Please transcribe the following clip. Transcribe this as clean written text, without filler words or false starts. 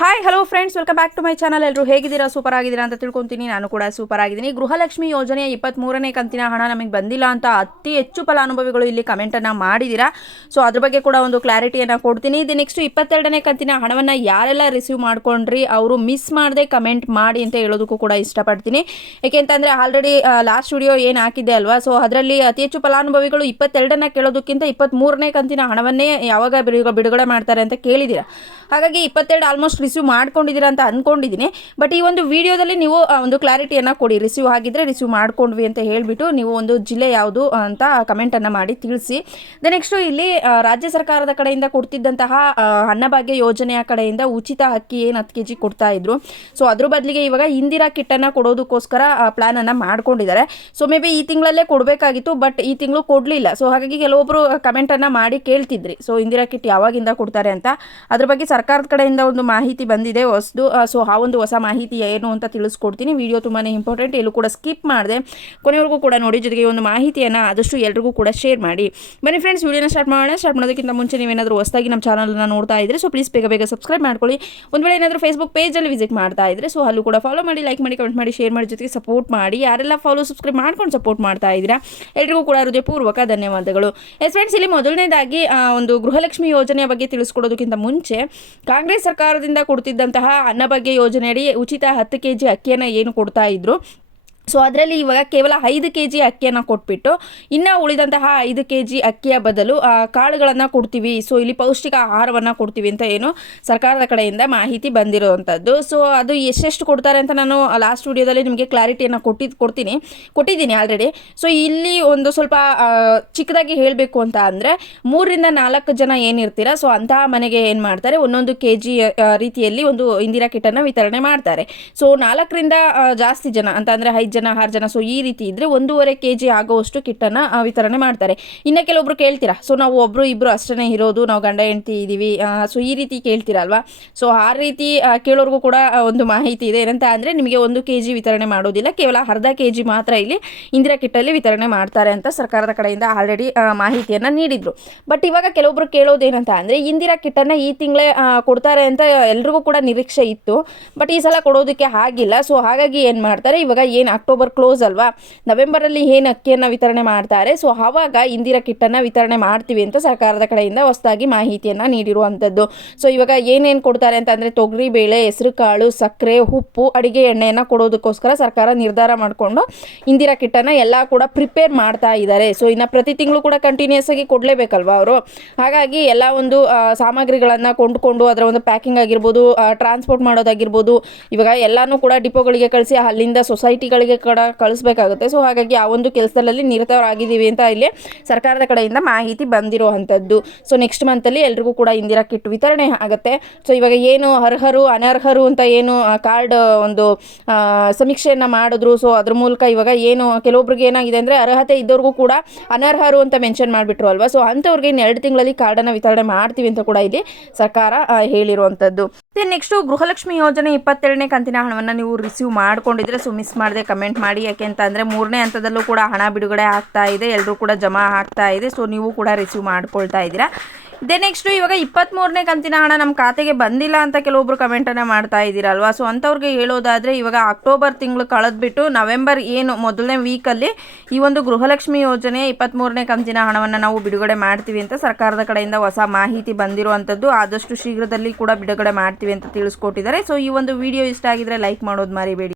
Hi hello friends, welcome back to my channel. ಎಲ್ಲರೂ ಹೇಗಿದ್ದೀರಾ? Super ಆಗಿದ್ದೀರಾ ಅಂತ ತಿಳ್ಕೊತೀನಿ. ನಾನು ಕೂಡ ಸೂಪರ್ ಆಗಿದ್ದೀನಿ. ಗೃಹಲಕ್ಷ್ಮಿ ಯೋಜನೆಯ 23ನೇ ಕಂತಿನ ಹಣ ನಮಗೆ ಬಂದಿಲ್ಲ ಅಂತ ಅತಿ ಹೆಚ್ಚು ಫಲಾನುಭವಿಗಳು ಇಲ್ಲಿ ಕಮೆಂಟನ್ನು ಮಾಡಿದ್ದೀರಾ. ಸೊ ಅದ್ರ ಬಗ್ಗೆ ಕೂಡ ಒಂದು ಕ್ಲಾರಿಟಿಯನ್ನು ಕೊಡ್ತೀನಿ. ಇದು ನೆಕ್ಸ್ಟ್ 22ನೇ ಕಂತಿನ ಹಣವನ್ನು ಯಾರೆಲ್ಲ ರಿಸೀವ್ ಮಾಡ್ಕೊಂಡ್ರಿ ಅವರು ಮಿಸ್ ಮಾಡದೆ ಕಮೆಂಟ್ ಮಾಡಿ ಅಂತ ಹೇಳೋದಕ್ಕೂ ಕೂಡ ಇಷ್ಟಪಡ್ತೀನಿ. ಯಾಕೆಂತಂದರೆ ಆಲ್ರೆಡಿ ಲಾಸ್ಟ್ ವಿಡಿಯೋ ಏನು ಹಾಕಿದ್ದೆ ಅಲ್ವಾ, ಸೊ ಅದರಲ್ಲಿ ಅತಿ ಹೆಚ್ಚು ಫಲಾನುಭವಿಗಳು 22ನ್ನ ಕೇಳೋದಕ್ಕಿಂತ 23ನೇ ಕಂತಿನ ಹಣವನ್ನೇ ಯಾವಾಗ ಬಿಡುಗಡೆ ಮಾಡ್ತಾರೆ ಅಂತ ಕೇಳಿದ್ದೀರಾ. ಹಾಗಾಗಿ 22 ಆಲ್ಮೋಸ್ಟ್ ರಿಸೀವ್ ಮಾಡ್ಕೊಂಡಿದ್ದೀರಾ ಅಂತ ಅಂದ್ಕೊಂಡಿದ್ದೀನಿ. ಬಟ್ ಈ ಒಂದು ವಿಡಿಯೋದಲ್ಲಿ ನೀವು ಒಂದು ಕ್ಲಾರಿಟಿಯನ್ನು ಕೊಡಿ. ರಿಸೀವ್ ಆಗಿದ್ದರೆ ರಿಸೀವ್ ಮಾಡ್ಕೊಂಡ್ವಿ ಅಂತ ಹೇಳಿಬಿಟ್ಟು ನೀವು ಒಂದು ಜಿಲ್ಲೆ ಯಾವುದು ಅಂತ ಕಮೆಂಟನ್ನು ಮಾಡಿ ತಿಳಿಸಿ. ನೆಕ್ಸ್ಟು ಇಲ್ಲಿ ರಾಜ್ಯ ಸರ್ಕಾರದ ಕಡೆಯಿಂದ ಕೊಡ್ತಿದ್ದಂತಹ ಅನ್ನಭಾಗ್ಯ ಯೋಜನೆಯ ಕಡೆಯಿಂದ ಉಚಿತ ಅಕ್ಕಿ ಏನು 10 kg ಕೊಡ್ತಾ ಇದ್ರು. ಸೊ ಅದ್ರ ಬದಲಿಗೆ ಇವಾಗ ಇಂದಿರಾ ಕಿಟ್ಟನ್ನು ಕೊಡೋದಕ್ಕೋಸ್ಕರ ಪ್ಲ್ಯಾನನ್ನು ಮಾಡ್ಕೊಂಡಿದ್ದಾರೆ. ಸೊ ಮೇ ಬಿ ಈ ತಿಂಗಳಲ್ಲೇ ಕೊಡಬೇಕಾಗಿತ್ತು, ಬಟ್ ಈ ತಿಂಗಳು ಕೊಡಲಿಲ್ಲ. ಸೊ ಹಾಗಾಗಿ ಕೆಲವೊಬ್ಬರು ಕಮೆಂಟನ್ನು ಮಾಡಿ ಕೇಳ್ತಿದ್ರಿ, ಸೊ ಇಂದಿರಾ ಕಿಟ್ ಯಾವಾಗಿಂದ ಕೊಡ್ತಾರೆ ಅಂತ. ಅದ್ರ ಬಗ್ಗೆ ಸರ್ಕಾರದ ಕಡೆಯಿಂದ ಒಂದು ಮಾಹಿತಿ ಬಂದಿದೆ ಹೊಸದು. ಸೊ ಆ ಒಂದು ಹೊಸ ಮಾಹಿತಿ ಏನು ಅಂತ ತಿಳಿಸ್ಕೊಡ್ತೀನಿ. ವಿಡಿಯೋ ತುಂಬಾ ಇಂಪಾರ್ಟೆಂಟ್, ಎಲ್ಲೂ ಕೂಡ ಸ್ಕಿಪ್ ಮಾಡಿದೆ ಕೊನೆವರೆಗೂ ಕೂಡ ನೋಡಿ. ಜೊತೆಗೆ ಒಂದು ಮಾಹಿತಿಯನ್ನು ಆದಷ್ಟು ಎಲ್ರಿಗೂ ಕೂಡ ಶೇರ್ ಮಾಡಿ. ಬನ್ನಿ ಫ್ರೆಂಡ್ಸ್, ವಿಡಿಯೋನ ಸ್ಟಾರ್ಟ್ ಮಾಡೋದಕ್ಕಿಂತ ಮುಂಚೆ ನೀವೇನಾದರೂ ಹೊಸದಾಗಿ ನಮ್ಮ ಚಾನಲನ್ನು ನೋಡ್ತಾ ಇದ್ದರೆ ಸೊ ಪ್ಲೀಸ್ ಬೇಗ ಸಬ್ಸ್ಕ್ರೈಬ್ ಮಾಡ್ಕೊಳ್ಳಿ. ಒಂದು ವೇಳೆ ಏನಾದರೂ ಫೇಸ್ಬುಕ್ ಪೇಜಲ್ಲಿ ವಿಸಿಟ್ ಮಾಡ್ತಾ ಇದ್ದರೆ ಸೊ ಅಲ್ಲೂ ಕೂಡ ಫಾಲೋ ಮಾಡಿ, ಲೈಕ್ ಮಾಡಿ, ಕಮೆಂಟ್ ಮಾಡಿ, ಶೇರ್ ಮಾಡಿ, ಜೊತೆಗೆ ಸಪೋರ್ಟ್ ಮಾಡಿ. ಯಾರೆಲ್ಲ ಸಬ್ಸ್ಕ್ರೈಬ್ ಮಾಡ್ಕೊಂಡು ಸಪೋರ್ಟ್ ಮಾಡ್ತಾ ಇದ್ದೀರಾ ಎಲ್ರಿಗೂ ಕೂಡ ಹೃದಯಪೂರ್ವಕ ಧನ್ಯವಾದಗಳು. ಎಸ್ ಫ್ರೆಂಡ್ಸ್, ಇಲ್ಲಿ ಮೊದಲನೇದಾಗಿ ಒಂದು ಗೃಹಲಕ್ಷ್ಮಿ ಯೋಜನೆಯ ಬಗ್ಗೆ ತಿಳಿಸ್ಕೊಡೋದಕ್ಕಿಂತ ಮುಂಚೆ ಕಾಂಗ್ರೆಸ್ ಸರ್ಕಾರದಿಂದ ಕೊಡ್ತಿದ್ದಂತಹ ಅನ್ನಭಾಗ್ಯ ಯೋಜನೆಯಡಿ ಉಚಿತ 10 kg ಅಕ್ಕಿಯನ್ನು ಏನು ಕೊಡ್ತಾ ಇದ್ರು, ಸೊ ಅದರಲ್ಲಿ ಇವಾಗ ಕೇವಲ 5 kg ಅಕ್ಕಿಯನ್ನು ಕೊಟ್ಬಿಟ್ಟು ಇನ್ನು ಉಳಿದಂತಹ 5 kg ಅಕ್ಕಿಯ ಬದಲು ಕಾಳುಗಳನ್ನು ಕೊಡ್ತೀವಿ, ಸೊ ಇಲ್ಲಿ ಪೌಷ್ಟಿಕ ಆಹಾರವನ್ನು ಕೊಡ್ತೀವಿ ಅಂತ ಏನು ಸರ್ಕಾರದ ಕಡೆಯಿಂದ ಮಾಹಿತಿ ಬಂದಿರೋವಂಥದ್ದು. ಸೊ ಅದು ಎಷ್ಟೆಷ್ಟು ಕೊಡ್ತಾರೆ ಅಂತ ನಾನು ಲಾಸ್ಟ್ ವಿಡಿಯೋದಲ್ಲಿ ನಿಮಗೆ ಕ್ಲಾರಿಟಿಯನ್ನು ಕೊಟ್ಟಿದ್ದೀನಿ ಆಲ್ರೆಡಿ. ಸೊ ಇಲ್ಲಿ ಒಂದು ಸ್ವಲ್ಪ ಚಿಕ್ಕದಾಗಿ ಹೇಳಬೇಕು ಅಂತ ಅಂದರೆ 3 ರಿಂದ 4 ಜನ ಏನಿರ್ತೀರ, ಸೊ ಅಂತಹ ಮನೆಗೆ ಏನು ಮಾಡ್ತಾರೆ, 1 kg ರೀತಿಯಲ್ಲಿ ಒಂದು ಇಂದಿರಾ ಕಿಟ್ಟನ್ನು ವಿತರಣೆ ಮಾಡ್ತಾರೆ. ಸೊ 4 ರಿಂದ ಜಾಸ್ತಿ ಜನ ಅಂತ ಅಂದರೆ 5 ಜನ 6 ಜನ, ಸೊ ಈ ರೀತಿ ಇದ್ದರೆ 1.5 kg ಆಗೋವಷ್ಟು ಕಿಟ್ಟನ್ನು ವಿತರಣೆ ಮಾಡ್ತಾರೆ. ಇನ್ನು ಕೆಲವೊಬ್ರು ಕೇಳ್ತೀರಾ, ಸೊ ನಾವು ಒಬ್ಬರು ಇಬ್ಬರು ಅಷ್ಟೇ ಇರೋದು, ನಾವು ಗಂಡ ಹೆಂಡತಿ ಇದ್ದೀವಿ, ಸೊ ಈ ರೀತಿ ಕೇಳ್ತೀರಲ್ವಾ. ಸೊ ಆ ರೀತಿ ಕೇಳೋರ್ಗೂ ಕೂಡ ಒಂದು ಮಾಹಿತಿ ಇದೆ. ಏನಂತ ಅಂದರೆ ನಿಮಗೆ 1 kg ವಿತರಣೆ ಮಾಡೋದಿಲ್ಲ, ಕೇವಲ ಅರ್ಧ kg ಮಾತ್ರ ಇಲ್ಲಿ ಇಂದಿರಾ ಕಿಟ್ಟಲ್ಲಿ ವಿತರಣೆ ಮಾಡ್ತಾರೆ ಅಂತ ಸರ್ಕಾರದ ಕಡೆಯಿಂದ ಆಲ್ರೆಡಿ ಮಾಹಿತಿಯನ್ನು ನೀಡಿದ್ರು. ಬಟ್ ಇವಾಗ ಕೆಲವೊಬ್ರು ಕೇಳೋದೇನಂತ ಅಂದರೆ ಇಂದಿರಾ ಕಿಟ್ಟನ್ನು ಈ ತಿಂಗಳೇ ಕೊಡ್ತಾರೆ ಅಂತ ಎಲ್ರಿಗೂ ಕೂಡ ನಿರೀಕ್ಷೆ ಇತ್ತು, ಬಟ್ ಈ ಸಲ ಕೊಡೋದಕ್ಕೆ ಆಗಿಲ್ಲ. ಸೊ ಹಾಗಾಗಿ ಏನು ಮಾಡ್ತಾರೆ, ಇವಾಗ ಏನು ಅಕ್ಟೋಬರ್ ಕ್ಲೋಸ್ ಅಲ್ವಾ, ನವೆಂಬರಲ್ಲಿ ಏನು ಅಕ್ಕಿಯನ್ನು ವಿತರಣೆ ಮಾಡ್ತಾರೆ, ಸೊ ಆವಾಗ ಇಂದಿರಾ ಕಿಟ್ಟನ್ನು ವಿತರಣೆ ಮಾಡ್ತೀವಿ ಅಂತ ಸರ್ಕಾರದ ಕಡೆಯಿಂದ ಹೊಸದಾಗಿ ಮಾಹಿತಿಯನ್ನು ನೀಡಿರುವಂಥದ್ದು. ಸೊ ಇವಾಗ ಏನೇನು ಕೊಡ್ತಾರೆ ಅಂತಂದರೆ ತೊಗರಿ ಬೇಳೆ, ಹೆಸರು ಕಾಳು, ಸಕ್ಕರೆ, ಉಪ್ಪು, ಅಡಿಗೆ ಎಣ್ಣೆಯನ್ನು ಕೊಡೋದಕ್ಕೋಸ್ಕರ ಸರ್ಕಾರ ನಿರ್ಧಾರ ಮಾಡಿಕೊಂಡು ಇಂದಿರಾ ಕಿಟ್ಟನ್ನು ಎಲ್ಲ ಕೂಡ ಪ್ರಿಪೇರ್ ಮಾಡ್ತಾ ಇದ್ದಾರೆ. ಸೊ ಇನ್ನು ಪ್ರತಿ ತಿಂಗಳು ಕೂಡ ಕಂಟಿನ್ಯೂಸ್ ಆಗಿ ಕೊಡಲೇಬೇಕಲ್ವ ಅವರು. ಹಾಗಾಗಿ ಎಲ್ಲ ಒಂದು ಸಾಮಗ್ರಿಗಳನ್ನು ಕೊಂಡುಕೊಂಡು ಅದರ ಒಂದು ಪ್ಯಾಕಿಂಗ್ ಆಗಿರ್ಬೋದು, ಟ್ರಾನ್ಸ್ಪೋರ್ಟ್ ಮಾಡೋದಾಗಿರ್ಬೋದು, ಇವಾಗ ಎಲ್ಲನೂ ಕೂಡ ಡಿಪೋಗಳಿಗೆ ಕಳಿಸಿ ಅಲ್ಲಿಂದ ಸೊಸೈಟಿಗಳಿಗೆ ಕೂಡ ಕಳಿಸ್ಬೇಕಾಗುತ್ತೆ. ಸೊ ಹಾಗಾಗಿ ಆ ಒಂದು ಕೆಲಸದಲ್ಲಿ ನಿರತರಾಗಿದ್ದೀವಿ ಅಂತ ಇಲ್ಲಿ ಸರ್ಕಾರದ ಕಡೆಯಿಂದ ಮಾಹಿತಿ ಬಂದಿರುವಂಥದ್ದು. ಸೊ ನೆಕ್ಸ್ಟ್ ಮಂತಲ್ಲಿ ಎಲ್ರಿಗೂ ಕೂಡ ಇಂದಿರಾ ಕಿಟ್ ವಿತರಣೆ ಆಗುತ್ತೆ. ಸೊ ಇವಾಗ ಏನು ಅರ್ಹರು ಅನರ್ಹರು ಅಂತ ಏನು ಕಾರ್ಡ್ ಒಂದು ಸಮೀಕ್ಷೆಯನ್ನು ಮಾಡಿದ್ರು. ಸೊ ಅದ್ರ ಮೂಲಕ ಇವಾಗ ಏನು ಕೆಲವೊಬ್ರಿಗೆ ಏನಾಗಿದೆ ಅಂದರೆ ಅರ್ಹತೆ ಇದ್ದವ್ರಿಗೂ ಕೂಡ ಅನರ್ಹರು ಅಂತ ಮೆನ್ಷನ್ ಮಾಡಿಬಿಟ್ರು ಅಲ್ವಾ. ಸೊ ಅಂಥವ್ರಿಗೆ ಇನ್ನು 2 ತಿಂಗಳಲ್ಲಿ ಕಾರ್ಡನ್ನು ವಿತರಣೆ ಮಾಡ್ತೀವಿ ಅಂತ ಕೂಡ ಇಲ್ಲಿ ಸರ್ಕಾರ ಹೇಳಿರುವಂಥದ್ದು. ನೆಕ್ಸ್ಟು ಗೃಹಲಕ್ಷ್ಮಿ ಯೋಜನೆ 22ನೇ ಕಂತಿನ ಹಣವನ್ನು ನೀವು ರಿಸೀವ್ ಮಾಡ್ಕೊಂಡಿದ್ರೆ ಸೊ ಮಿಸ್ ಮಾಡದೆ ಕಮೆಂಟ್ ಮಾಡಿ. ಯಾಕೆ ಅಂತ ಅಂದರೆ 3ನೇ ಹಂತದಲ್ಲೂ ಕೂಡ ಹಣ ಬಿಡುಗಡೆ ಆಗ್ತಾ ಇದೆ, ಎಲ್ಲರೂ ಕೂಡ ಜಮಾ ಆಗ್ತಾ ಇದೆ. ಸೊ ನೀವು ಕೂಡ ರಿಸೀವ್ ಮಾಡ್ಕೊಳ್ತಾ ಇದ್ದೀರಾ. ನೆಕ್ಸ್ಟು ಇವಾಗ 23ನೇ ಕಂತಿನ ಹಣ ನಮ್ಮ ಖಾತೆಗೆ ಬಂದಿಲ್ಲ ಅಂತ ಕೆಲವೊಬ್ರು ಕಮೆಂಟನ್ನು ಮಾಡ್ತಾ ಇದ್ದೀರಲ್ವಾ. ಸೊ ಅಂಥವ್ರಿಗೆ ಹೇಳೋದಾದರೆ ಇವಾಗ ಅಕ್ಟೋಬರ್ ತಿಂಗಳು ಕಳೆದ್ಬಿಟ್ಟು ನವೆಂಬರ್ ಏನು ಮೊದಲನೇ ವೀಕಲ್ಲಿ ಈ ಒಂದು ಗೃಹಲಕ್ಷ್ಮಿ ಯೋಜನೆ 23ನೇ ಕಂತಿನ ಹಣವನ್ನು ನಾವು ಬಿಡುಗಡೆ ಮಾಡ್ತೀವಿ ಅಂತ ಸರ್ಕಾರದ ಕಡೆಯಿಂದ ಹೊಸ ಮಾಹಿತಿ ಬಂದಿರುವಂಥದ್ದು. ಆದಷ್ಟು ಶೀಘ್ರದಲ್ಲಿ ಕೂಡ ಬಿಡುಗಡೆ ಮಾಡ್ತೀವಿ ಅಂತ ತಿಳಿಸ್ಕೊಟ್ಟಿದ್ದಾರೆ. ಸೊ ಈ ಒಂದು ವಿಡಿಯೋ ಇಷ್ಟ ಆಗಿದ್ರೆ ಲೈಕ್ ಮಾಡೋದು ಮರಿಬೇಡಿ.